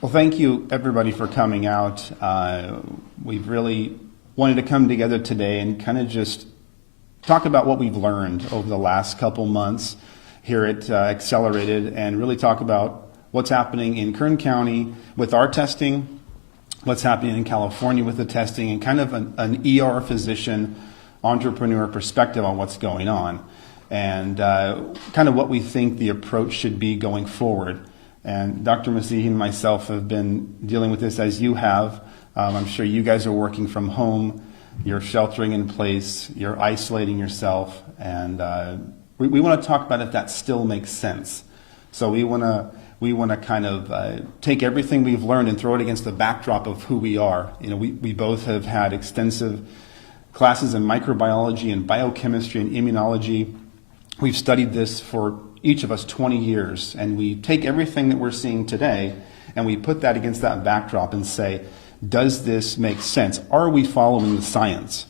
Well, thank you everybody for coming out. We've really wanted to come together today and kind of just talk about what we've learned over the last couple months here at Accelerated, and really talk about what's happening in Kern County with our testing, what's happening in California with the testing, and kind of an ER physician entrepreneur perspective on what's going on, and kind of what we think the approach should be going forward. And Dr. Massihi and myself have been dealing with this as you have. I'm sure you guys are working from home, you're sheltering in place, you're isolating yourself, and we want to talk about if that still makes sense. So we want to kind of take everything we've learned and throw it against the backdrop of who we are. You know, we both have had extensive classes in microbiology and biochemistry and immunology. We've studied this for each of us 20 years, and we take everything that we're seeing today and we put that against that backdrop and say, does this make sense? Are we following the science?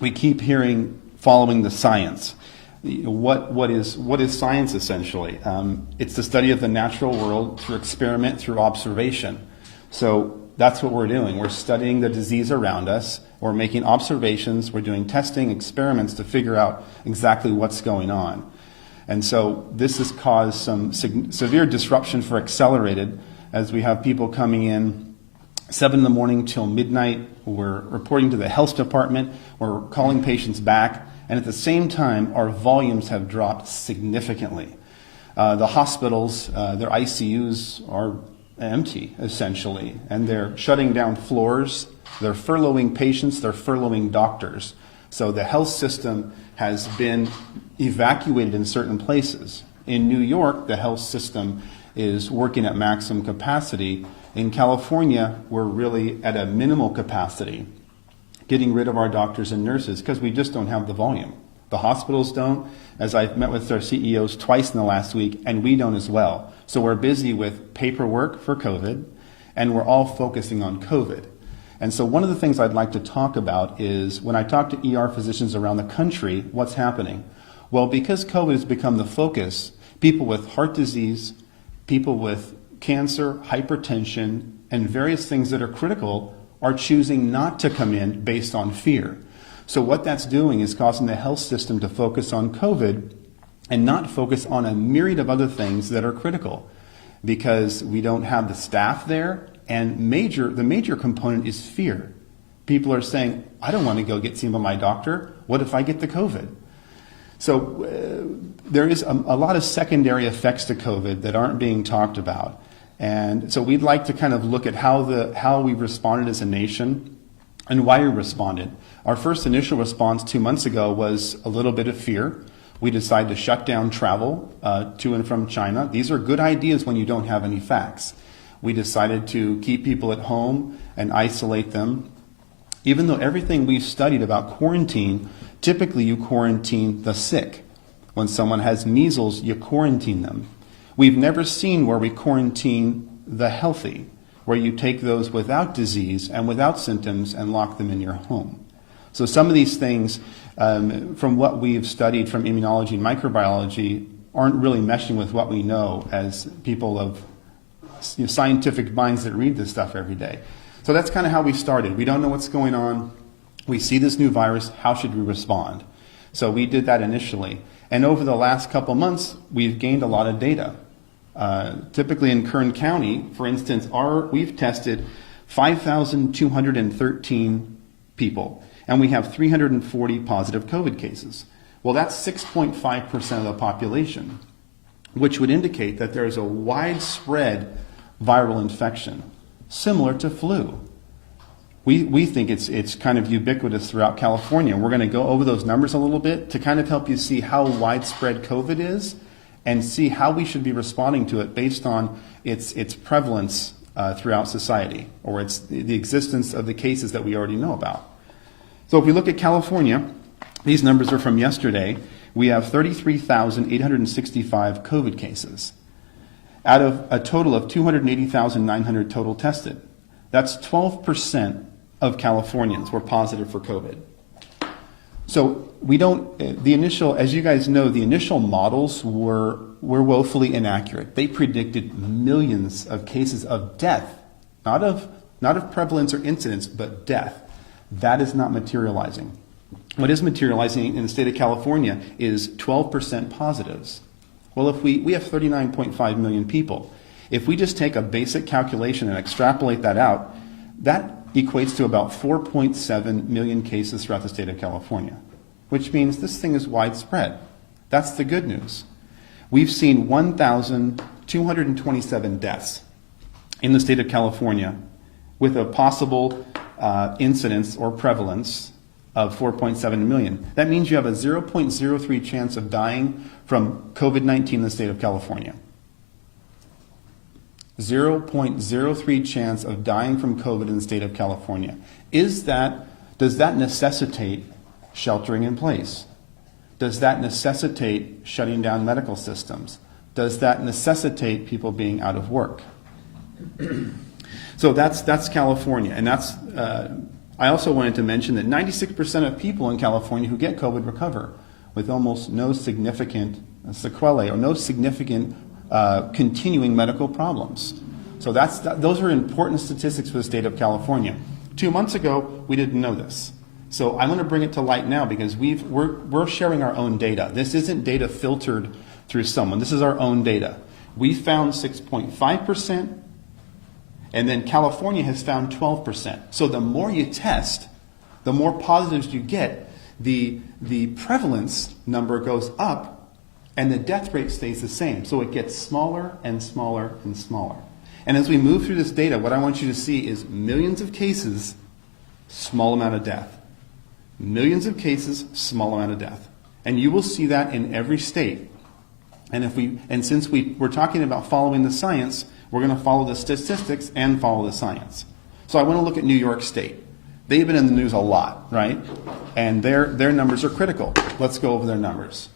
We keep hearing following the science. What is science essentially? It's the study of the natural world through experiment, through observation. So that's what we're doing. We're studying the disease around us. We're making observations. We're doing testing, experiments to figure out exactly what's going on. And so this has caused some severe disruption for Accelerated, as we have people coming in 7 in the morning till midnight. We're reporting to the health department. We're calling patients back. And at the same time, our volumes have dropped significantly. The hospitals, their ICUs are empty, essentially. And they're shutting down floors. They're furloughing patients. They're furloughing doctors. So the health system has been evacuated in certain places. In New York, the health system is working at maximum capacity. In California, we're really at a minimal capacity, getting rid of our doctors and nurses because we just don't have the volume. The hospitals don't, as I've met with our CEOs twice in the last week, and we don't as well. So we're busy with paperwork for COVID, and we're all focusing on COVID. And so one of the things I'd like to talk about is when I talk to ER physicians around the country, what's happening? Well, because COVID has become the focus, people with heart disease, people with cancer, hypertension, and various things that are critical are choosing not to come in based on fear. So what that's doing is causing the health system to focus on COVID and not focus on a myriad of other things that are critical, because we don't have the staff there. And the major component is fear. People are saying, I don't want to go get seen by my doctor. What if I get the COVID? So there is a lot of secondary effects to COVID that aren't being talked about. And so we'd like to kind of look at how we responded as a nation and why we responded. Our first initial response 2 months ago was a little bit of fear. We decided to shut down travel to and from China. These are good ideas when you don't have any facts. We decided to keep people at home and isolate them. Even though everything we've studied about quarantine, typically you quarantine the sick. When someone has measles, you quarantine them. We've never seen where we quarantine the healthy, where you take those without disease and without symptoms and lock them in your home. So some of these things, from what we've studied from immunology and microbiology, aren't really meshing with what we know as people of scientific minds that read this stuff every day. So that's kind of how we started. We don't know what's going on. We see this new virus. How should we respond? So we did that initially. And over the last couple months, we've gained a lot of data. Typically in Kern County, for instance, we've tested 5,213 people, and we have 340 positive COVID cases. Well, that's 6.5% of the population, which would indicate that there is a widespread viral infection, similar to flu. We think it's kind of ubiquitous throughout California. We're going to go over those numbers a little bit to kind of help you see how widespread COVID is and see how we should be responding to it based on its prevalence throughout society, or it's the existence of the cases that we already know about. So if we look at California, these numbers are from yesterday. We have 33,865 COVID cases out of a total of 280,900 total tested. That's 12% of Californians were positive for COVID. So we don't, the initial, as you guys know, the initial models were woefully inaccurate. They predicted millions of cases of death, not of prevalence or incidence, but death. That is not materializing. What is materializing in the state of California is 12% positives. Well, if we have 39.5 million people. If we just take a basic calculation and extrapolate that out, that equates to about 4.7 million cases throughout the state of California, which means this thing is widespread. That's the good news. We've seen 1,227 deaths in the state of California with a possible incidence or prevalence of 4.7 million. That means you have a 0.03 chance of dying from COVID-19 in the state of California. 0.03 chance of dying from COVID in the state of California. Does that necessitate sheltering in place? Does that necessitate shutting down medical systems? Does that necessitate people being out of work? So that's California, and that's. I also wanted to mention that 96% of people in California who get COVID recover with almost no significant sequelae or no significant continuing medical problems. So those are important statistics for the state of California. 2 months ago, we didn't know this. So I'm going to bring it to light now because we're sharing our own data. This isn't data filtered through someone. This is our own data. We found 6.5%, and then California has found 12%. So the more you test, the more positives you get, the prevalence number goes up, and the death rate stays the same. So it gets smaller and smaller and smaller. And as we move through this data, what I want you to see is millions of cases, small amount of death. Millions of cases, small amount of death. And you will see that in every state. And since we're talking about following the science, we're going to follow the statistics and follow the science. So I want to look at New York State. They've been in the news a lot, right? And their numbers are critical. Let's go over their numbers.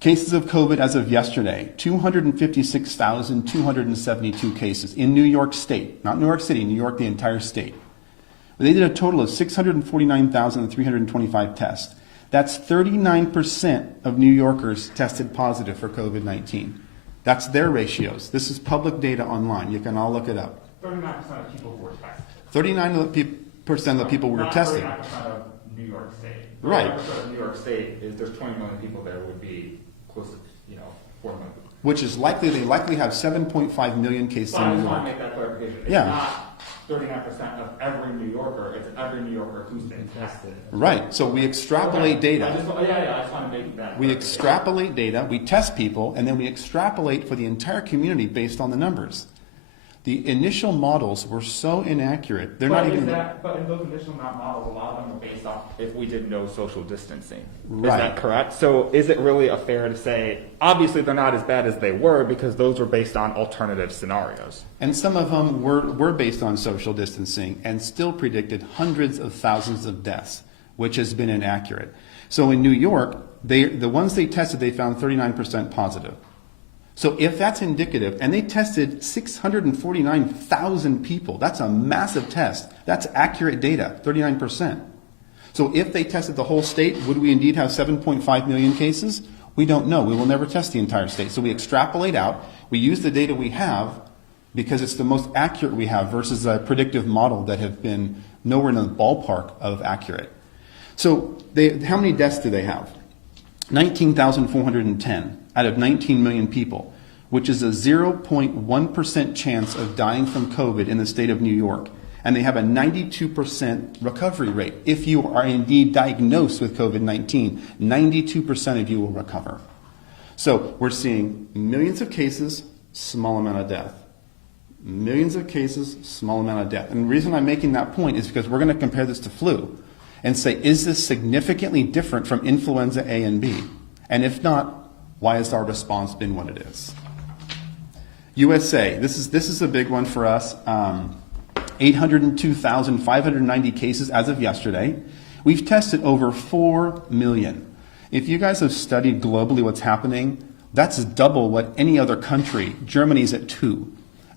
Cases of COVID as of yesterday, 256,272 cases in New York State. Not New York City, New York, the entire state. They did a total of 649,325 tests. That's 39% of New Yorkers tested positive for COVID-19. That's their ratios. This is public data online. You can all look it up. 39% of people who were tested. 39% of the people were tested. 39% of New York State. Right. 39% of New York State, if there's 20 million people there, would be close to 4 million. Which is likely, they likely have 7.5 million cases in New York. I just want to make that clarification. It's not 39% of every New Yorker, it's every New Yorker who's been tested. Right, so we extrapolate data. I just want to make that. We extrapolate data, we test people, and then we extrapolate for the entire community based on the numbers. The initial models were so inaccurate, they're not even... But in those initial models, a lot of them were based off if we did no social distancing. Right. Is that correct? So is it really fair to say, obviously they're not as bad as they were because those were based on alternative scenarios? And some of them were based on social distancing and still predicted hundreds of thousands of deaths, which has been inaccurate. So in New York, the ones they tested, they found 39% positive. So if that's indicative, and they tested 649,000 people, that's a massive test. That's accurate data, 39%. So if they tested the whole state, would we indeed have 7.5 million cases? We don't know. We will never test the entire state. So we extrapolate out. We use the data we have because it's the most accurate we have versus a predictive model that have been nowhere in the ballpark of accurate. So how many deaths do they have? 19,410 out of 19 million people, which is a 0.1% chance of dying from COVID in the state of New York. And they have a 92% recovery rate. If you are indeed diagnosed with COVID-19, 92% of you will recover. So we're seeing millions of cases, small amount of death. Millions of cases, small amount of death. And the reason I'm making that point is because we're going to compare this to flu and say, is this significantly different from influenza A and B? And if not, why has our response been what it is? USA, this is a big one for us. 802,590 cases as of yesterday. We've tested over 4 million. If you guys have studied globally what's happening, that's double what any other country. Germany's at 2.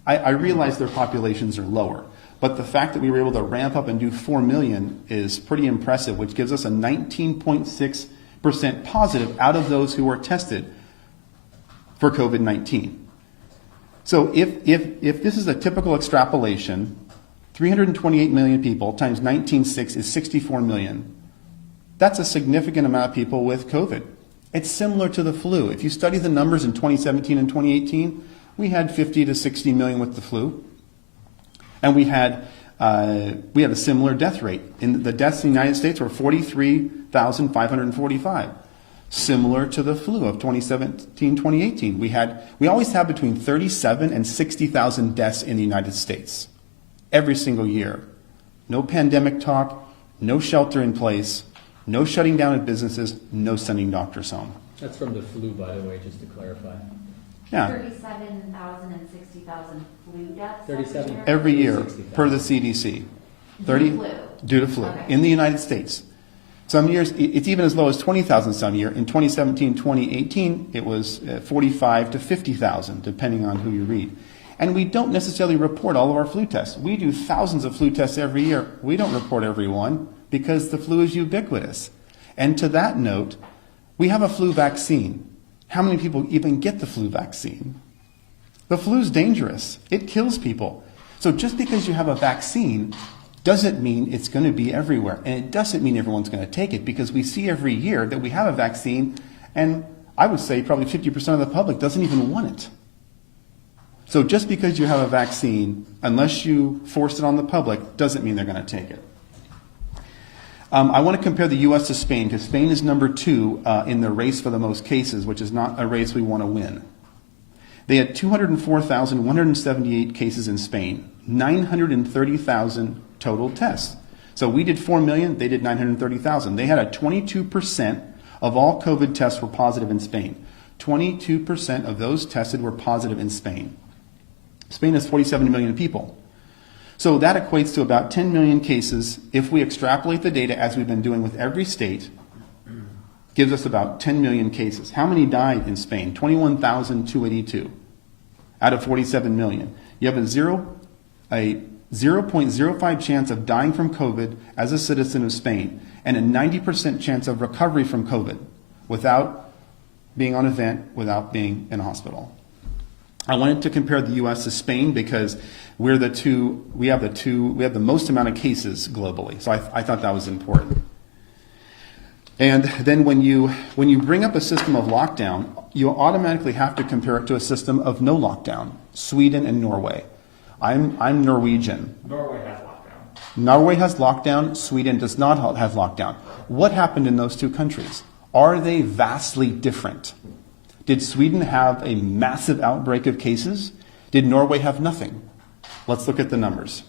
I realize their populations are lower, But the fact that we were able to ramp up and do 4 million is pretty impressive, which gives us a 19.6% positive out of those who were tested for COVID-19. So if this is a typical extrapolation, 328 million people times 19.6 is 64 million. That's a significant amount of people with COVID. It's similar to the flu. If you study the numbers in 2017 and 2018, we had 50 to 60 million with the flu. And we had a similar death rate. The deaths in the United States were 43,545, similar to the flu of 2017, 2018. We always have between 37 and 60,000 deaths in the United States every single year. No pandemic talk, no shelter in place, no shutting down of businesses, no sending doctors home. That's from the flu, by the way, just to clarify. Yeah. 37,000 and 60,000 flu deaths 37 Every year, 60,000. per the CDC. Due to flu. Okay. In the United States. Some years, it's even as low as 20,000 some year. In 2017, 2018, it was 45 to 50,000, depending on who you read. And we don't necessarily report all of our flu tests. We do thousands of flu tests every year. We don't report every one because the flu is ubiquitous. And to that note, we have a flu vaccine. How many people even get the flu vaccine? The flu is dangerous. It kills people. So just because you have a vaccine doesn't mean it's going to be everywhere. And it doesn't mean everyone's going to take it, because we see every year that we have a vaccine, and I would say probably 50% of the public doesn't even want it. So just because you have a vaccine, unless you force it on the public, doesn't mean they're going to take it. I want to compare the U.S. to Spain, because Spain is number 2 in the race for the most cases, which is not a race we want to win. They had 204,178 cases in Spain, 930,000 total tests. So we did 4 million, they did 930,000. They had a 22% of all COVID tests were positive in Spain. 22% of those tested were positive in Spain. Spain has 47 million people. So that equates to about 10 million cases. If we extrapolate the data as we've been doing with every state, gives us about 10 million cases. How many died in Spain? 21,282 out of 47 million. You have a 0.05 chance of dying from COVID as a citizen of Spain, and a 90% chance of recovery from COVID without being on a vent, without being in a hospital. I wanted to compare the U.S. to Spain because we have the most amount of cases globally. So I thought that was important. And then when you bring up a system of lockdown, you automatically have to compare it to a system of no lockdown. Sweden and Norway. I'm Norwegian. Norway has lockdown. Norway has lockdown. Sweden does not have lockdown. What happened in those two countries? Are they vastly different? Did Sweden have a massive outbreak of cases? Did Norway have nothing? Let's look at the numbers.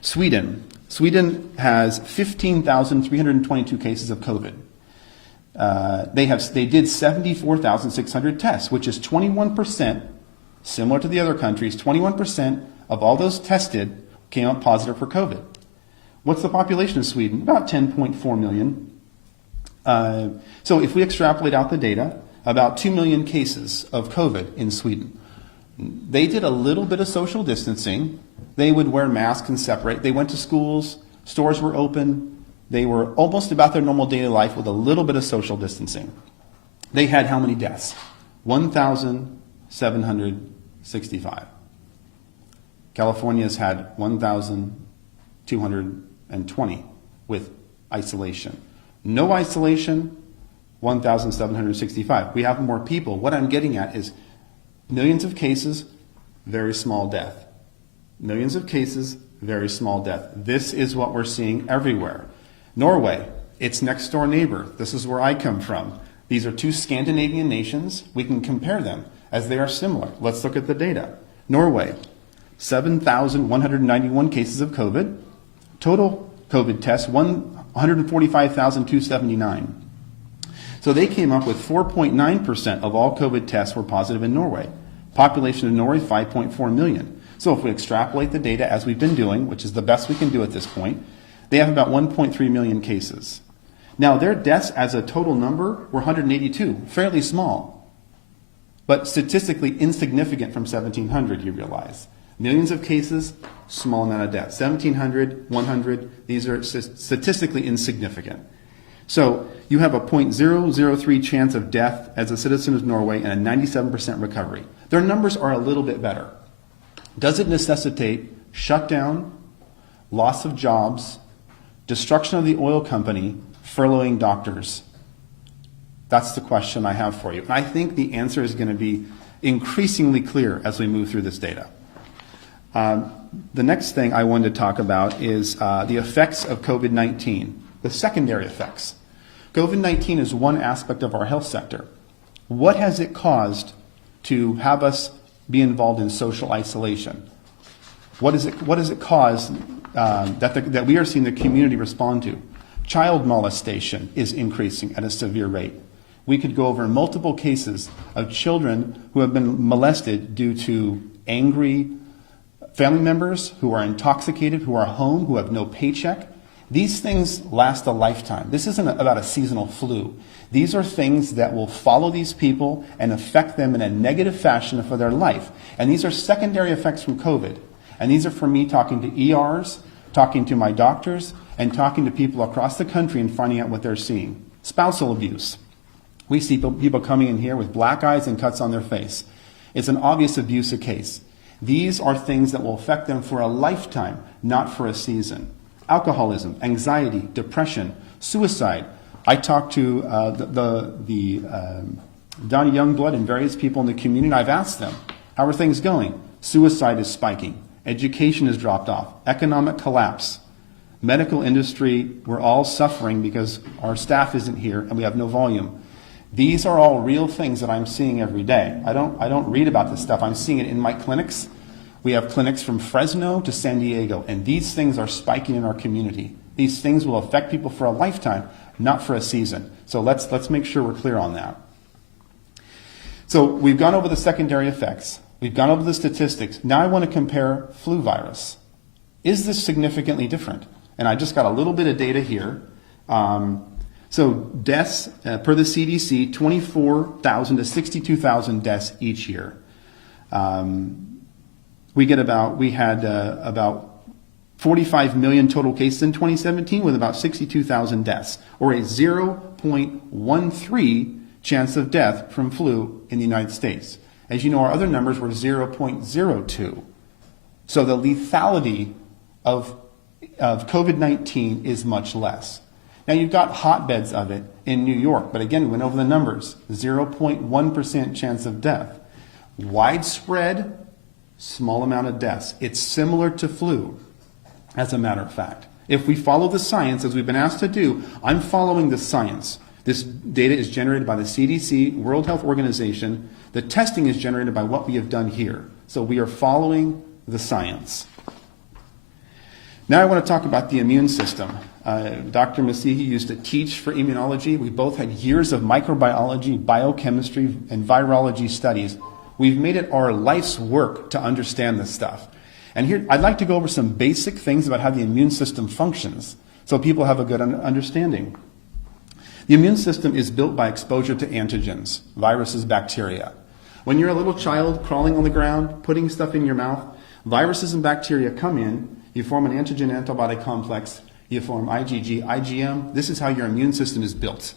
Sweden has 15,322 cases of COVID. They did 74,600 tests, which is 21%, similar to the other countries. 21% of all those tested came out positive for COVID. What's the population of Sweden? About 10.4 million. So if we extrapolate out the data, about 2 million cases of COVID in Sweden. They did a little bit of social distancing. They would wear masks and separate. They went to schools, stores were open. They were almost about their normal daily life with a little bit of social distancing. They had how many deaths? 1,765. California's had 1,220 with isolation. No isolation, 1,765. We have more people. What I'm getting at is millions of cases, very small death. Millions of cases, very small death. This is what we're seeing everywhere. Norway, its next door neighbor. This is where I come from. These are two Scandinavian nations. We can compare them as they are similar. Let's look at the data. Norway, 7,191 cases of COVID. Total COVID tests, 145,279. So they came up with 4.9% of all COVID tests were positive in Norway. Population of Norway, 5.4 million. So if we extrapolate the data as we've been doing, which is the best we can do at this point, they have about 1.3 million cases. Now their deaths as a total number were 182, fairly small, but statistically insignificant from 1,700, you realize. Millions of cases, small amount of deaths. 1,700, 100, these are statistically insignificant. So you have a 0.003 chance of death as a citizen of Norway and a 97% recovery. Their numbers are a little bit better. Does it necessitate shutdown, loss of jobs, destruction of the oil company, furloughing doctors? That's the question I have for you. And I think the answer is going to be increasingly clear as we move through this data. The next thing I wanted to talk about is the effects of COVID-19, the secondary effects. COVID-19 is one aspect of our health sector. What has it caused to have us be involved in social isolation? What does it cause that we are seeing the community respond to? Child molestation is increasing at a severe rate. We could go over multiple cases of children who have been molested due to angry family members who are intoxicated, who are home, who have no paycheck. These things last a lifetime. This isn't about a seasonal flu. These are things that will follow these people and affect them in a negative fashion for their life. And these are secondary effects from COVID. And these are from me talking to ERs, talking to my doctors, and talking to people across the country and finding out what they're seeing. Spousal abuse. We see people coming in here with black eyes and cuts on their face. It's an obvious abuse case. These are things that will affect them for a lifetime, not for a season. Alcoholism, anxiety, depression, suicide. I talked to Donnie Youngblood and various people in the community, and I've asked them, how are things going? Suicide is spiking. Education has dropped off. Economic collapse. Medical industry, we're all suffering because our staff isn't here and we have no volume. These are all real things that I'm seeing every day. I don't read about this stuff. I'm seeing it in my clinics. We have clinics from Fresno to San Diego, and these things are spiking in our community. These things will affect people for a lifetime, not for a season. So let's make sure we're clear on that. So we've gone over the secondary effects. We've gone over the statistics. Now I want to compare flu virus. Is this significantly different? And I just got a little bit of data here. So deaths, per the CDC, 24,000 to 62,000 deaths each year. We had about 45 million total cases in 2017 with about 62,000 deaths, or a 0.13 chance of death from flu in the United States. As you know, our other numbers were 0.02. So the lethality of COVID-19 is much less. Now you've got hotbeds of it in New York, but again, we went over the numbers, 0.1% chance of death. Widespread, small amount of deaths. It's similar to flu, as a matter of fact. If we follow the science, as we've been asked to do, I'm following the science. This data is generated by the CDC, World Health Organization. The testing is generated by what we have done here. So we are following the science. Now I want to talk about the immune system. Dr. Massihi used to teach for immunology. We both had years of microbiology, biochemistry, and virology studies. We've made it our life's work to understand this stuff. And here, I'd like to go over some basic things about how the immune system functions so people have a good understanding. The immune system is built by exposure to antigens, viruses, bacteria. When you're a little child crawling on the ground, putting stuff in your mouth, viruses and bacteria come in, you form an antigen-antibody complex, you form IgG, IgM. This is how your immune system is built.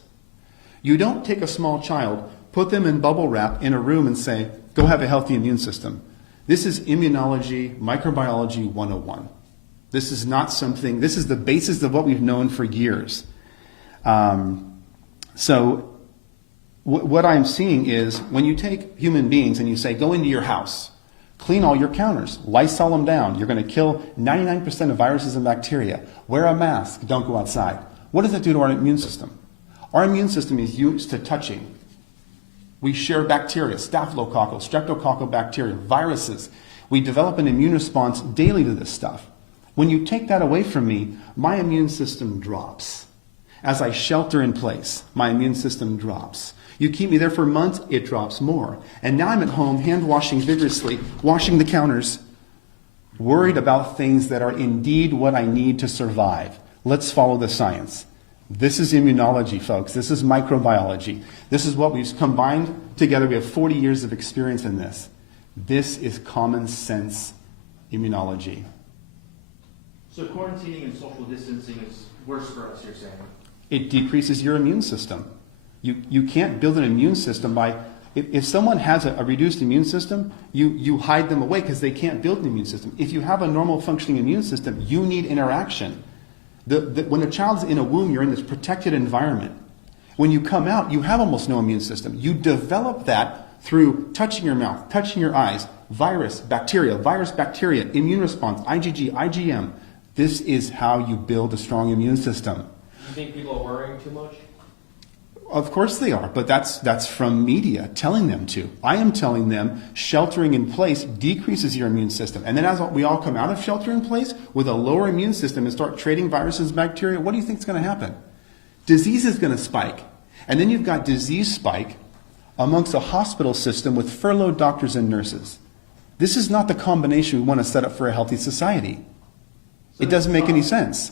You don't take a small child, put them in bubble wrap in a room and say, go have a healthy immune system. This is immunology, microbiology 101. This is not something, this is the basis of what we've known for years. What I'm seeing is when you take human beings and you say, go into your house, clean all your counters, Lysol them down, you're going to kill 99% of viruses and bacteria, wear a mask, don't go outside. What does that do to our immune system? Our immune system is used to touching. We share bacteria, staphylococcal, streptococcal bacteria, viruses. We develop an immune response daily to this stuff. When you take that away from me, my immune system drops. As I shelter in place, my immune system drops. You keep me there for months, it drops more. And now I'm at home, hand washing vigorously, washing the counters, worried about things that are indeed what I need to survive. Let's follow the science. This is immunology, folks. This is microbiology. This is what we've combined together. We have 40 years of experience in this. This is common sense immunology. So quarantining and social distancing is worse for us, you're saying? It decreases your immune system. You can't build an immune system by, if someone has a reduced immune system, you hide them away because they can't build an immune system. If you have a normal functioning immune system, you need interaction. When a child's in a womb, you're in this protected environment. When you come out, you have almost no immune system. You develop that through touching your mouth, touching your eyes, virus, bacteria, immune response, IgG, IgM. This is how you build a strong immune system. You think people are worrying too much? Of course they are, but that's from media telling them to. I am telling them sheltering in place decreases your immune system. And then as we all come out of shelter in place with a lower immune system and start trading viruses and bacteria, what do you think is going to happen? Disease is going to spike. And then you've got disease spike amongst a hospital system with furloughed doctors and nurses. This is not the combination we want to set up for a healthy society. It doesn't make any sense.